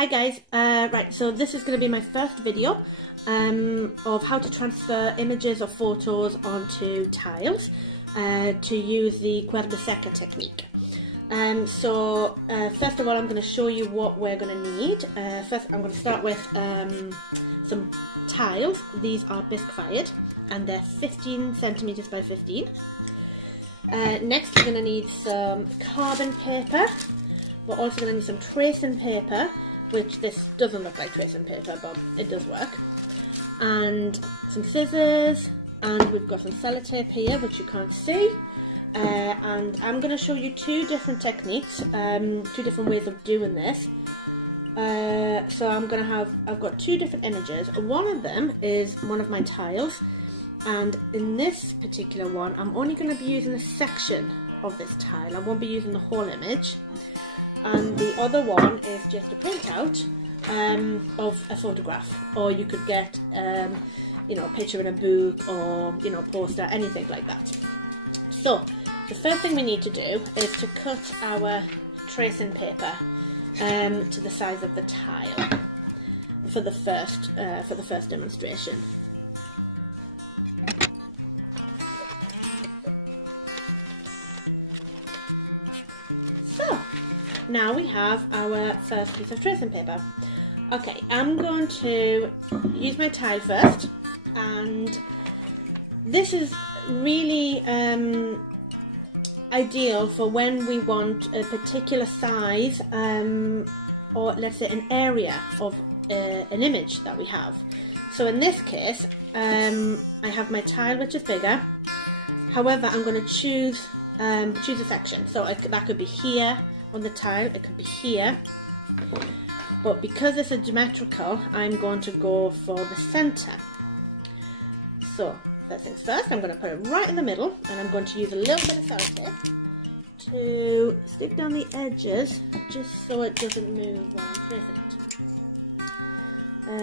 Hi guys, right, so this is going to be my first video of how to transfer images or photos onto tiles to use the Cuerda Seca technique. First of all, I'm going to show you what we're going to need. First, I'm going to start with some tiles. These are bisque fired and they're 15 centimeters by 15. Next, we're going to need some carbon paper. We're also going to need some tracing paper, which this doesn't look like tracing paper, but it does work. And some scissors, and we've got some sellotape here, which you can't see. And I'm going to show you two different techniques, two different ways of doing this. So I've got two different images. One of them is one of my tiles, and in this particular one, I'm only going to be using a section of this tile. I won't be using the whole image. And the other one is just a printout of a photograph, or you could get you know, a picture in a book, or you know, poster, anything like that. So the first thing we need to do is to cut our tracing paper to the size of the tile for the first demonstration. Now we have our first piece of tracing paper. Okay, I'm going to use my tile first, and this is really ideal for when we want a particular size or let's say an area of an image that we have. So in this case, I have my tile which is bigger. However, I'm going to choose a section. So that could be here on the tile, it could be here, but because it's a geometrical, I'm going to go for the center. So first things first, I'm going to put it right in the middle, and I'm going to use a little bit of sellotape to stick down the edges just so it doesn't move while I'm tracing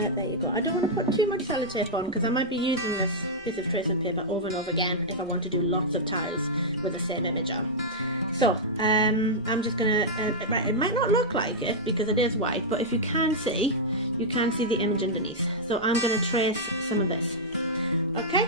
it. There you go. I don't want to put too much sellotape on because I might be using this piece of tracing paper over and over again if I want to do lots of tiles with the same image on. So, I'm just going to, right, it might not look like it because it is white, but if you can see the image underneath. So I'm going to trace some of this, okay?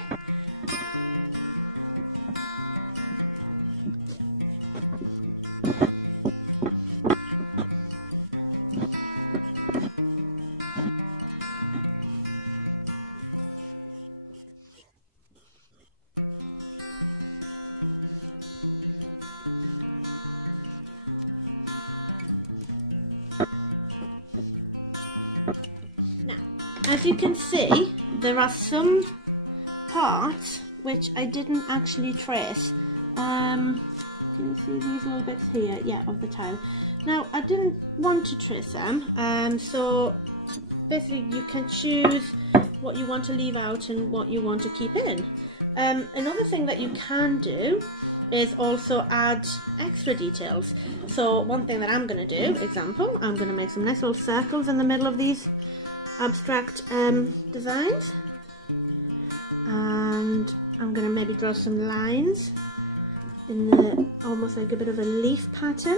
As you can see, there are some parts which I didn't actually trace. Can you see these little bits here? Yeah, of the tile. Now, I didn't want to trace them, so basically you can choose what you want to leave out and what you want to keep in. Another thing that you can do is also add extra details. So one thing that I'm going to do, example, I'm going to make some nice little circles in the middle of these abstract designs, and I'm going to maybe draw some lines in the almost like a bit of a leaf pattern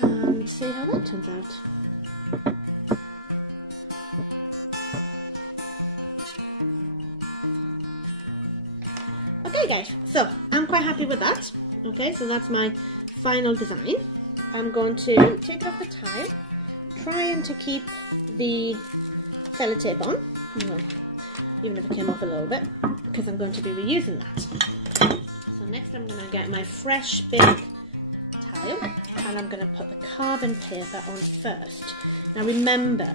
and see how that turns out. Okay guys, so I'm quite happy with that. Okay, so that's my final design. I'm going to take it off the tile, trying to keep the sellotape on, even if it came off a little bit, because I'm going to be reusing that. So next I'm going to get my fresh big tile, and I'm going to put the carbon paper on first. Now remember,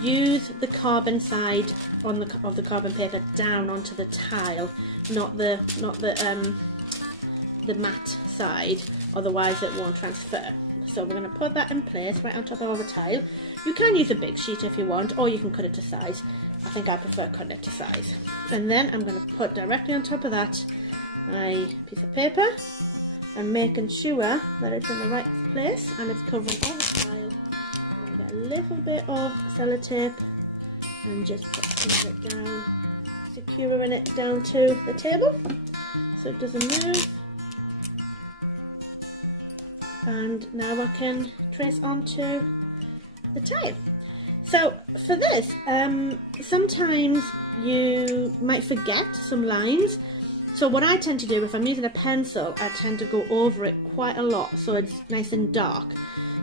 use the carbon side of the carbon paper down onto the tile, not the matte side, otherwise it won't transfer. So we're going to put that in place right on top of our tile. You can use a big sheet if you want, or you can cut it to size. I think I prefer cutting it to size. And then I'm going to put directly on top of that my piece of paper, and making sure that it's in the right place and it's covering all the tile. I'm going to get a little bit of sellotape and just put some of it down, securing it down to the table so it doesn't move. and now I can trace onto the tile. So for this, sometimes you might forget some lines. So what I tend to do, if I'm using a pencil, I tend to go over it quite a lot so it's nice and dark.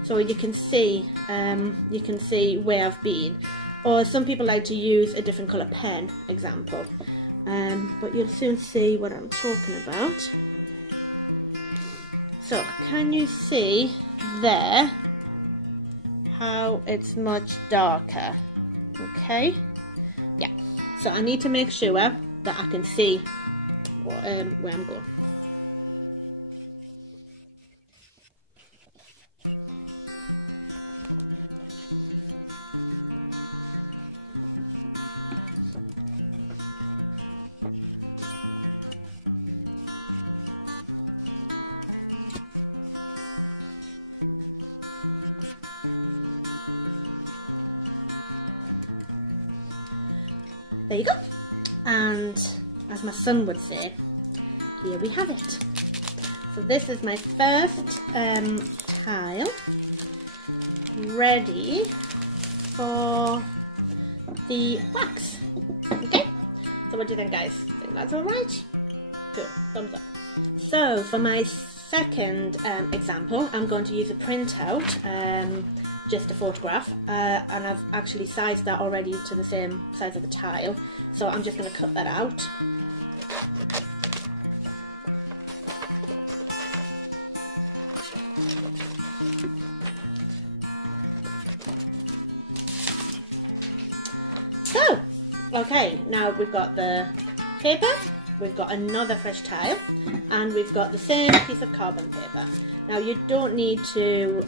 So you can see where I've been. Or some people like to use a different colour pen, example. But you'll soon see what I'm talking about. So can you see there how it's much darker? Okay, yeah, so I need to make sure that I can see what, where I'm going. There you go. And as my son would say, here we have it. So this is my first tile ready for the wax. Okay, so what do you think, guys? Think that's all right? Good, thumbs up. So for my second example, I'm going to use a printout, just a photograph, and I've actually sized that already to the same size of the tile, so I'm just going to cut that out. So, okay, now we've got the paper, we've got another fresh tile, and we've got the same piece of carbon paper. Now you don't need to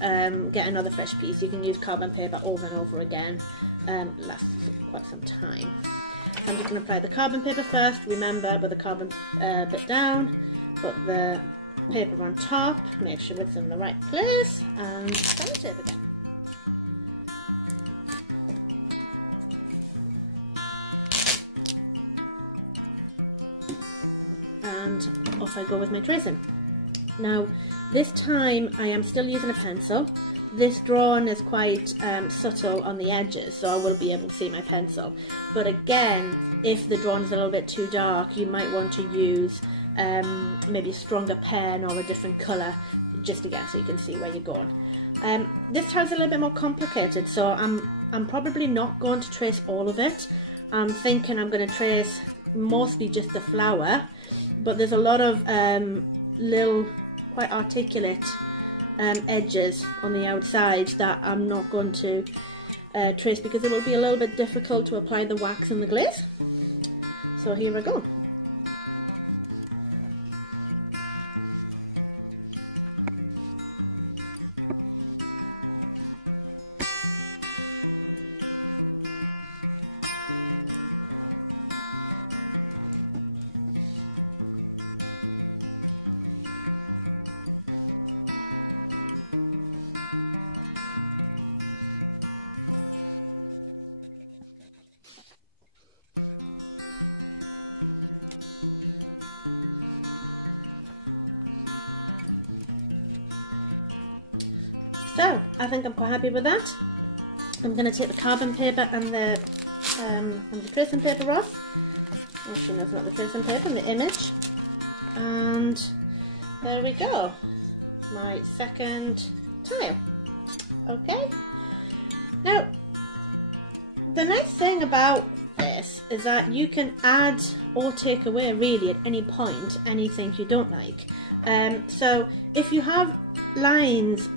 get another fresh piece, you can use carbon paper over and over again, lasts quite some time. So I'm just going to apply the carbon paper first, remember with the carbon bit down, put the paper on top, make sure it's in the right place, and sellotape again. And off I go with my tracing. Now this time I am still using a pencil. This drawing is quite subtle on the edges, so I will be able to see my pencil. But again, if the drawing is a little bit too dark, you might want to use maybe a stronger pen or a different colour, just again so you can see where you're going. This tile's a little bit more complicated, so I'm probably not going to trace all of it. I'm thinking I'm going to trace mostly just the flower, but there's a lot of little quite articulate edges on the outside that I'm not going to trace because it will be a little bit difficult to apply the wax and the glaze. So here we go. So I think I'm quite happy with that. I'm going to take the carbon paper and the tracing paper off. Actually, no, it's not the tracing paper, the image. And there we go. My second tile. Okay. Now, the nice thing about this is that you can add or take away really at any point anything you don't like. So if you have lines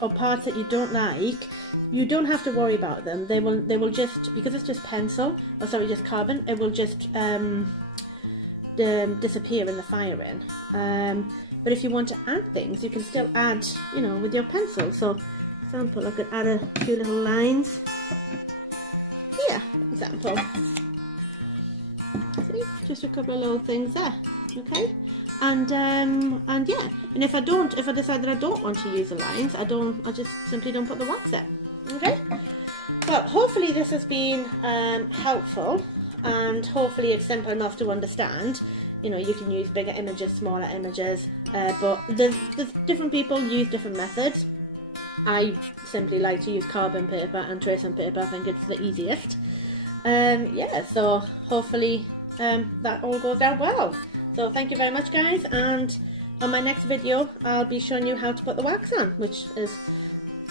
or parts that you don't like, you don't have to worry about them. They will just, because it's just pencil, or sorry, just carbon, it will just disappear in the firing. But if you want to add things, you can still add, you know, with your pencil. So, for example, I could add a few little lines here, for example. See, just a couple of little things there. Okay. And yeah, and if I decide that I don't want to use the lines, I just simply don't put the wax there. Okay. Well, hopefully this has been helpful. and hopefully it's simple enough to understand. You know, you can use bigger images, smaller images, but there's different people use different methods. I simply like to use carbon paper and tracing paper. I think it's the easiest. Yeah, so hopefully that all goes down well. So thank you very much, guys, and on my next video I'll be showing you how to put the wax on, which is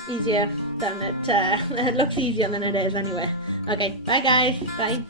easier than it looks easier than it is anyway. Okay, bye guys, bye.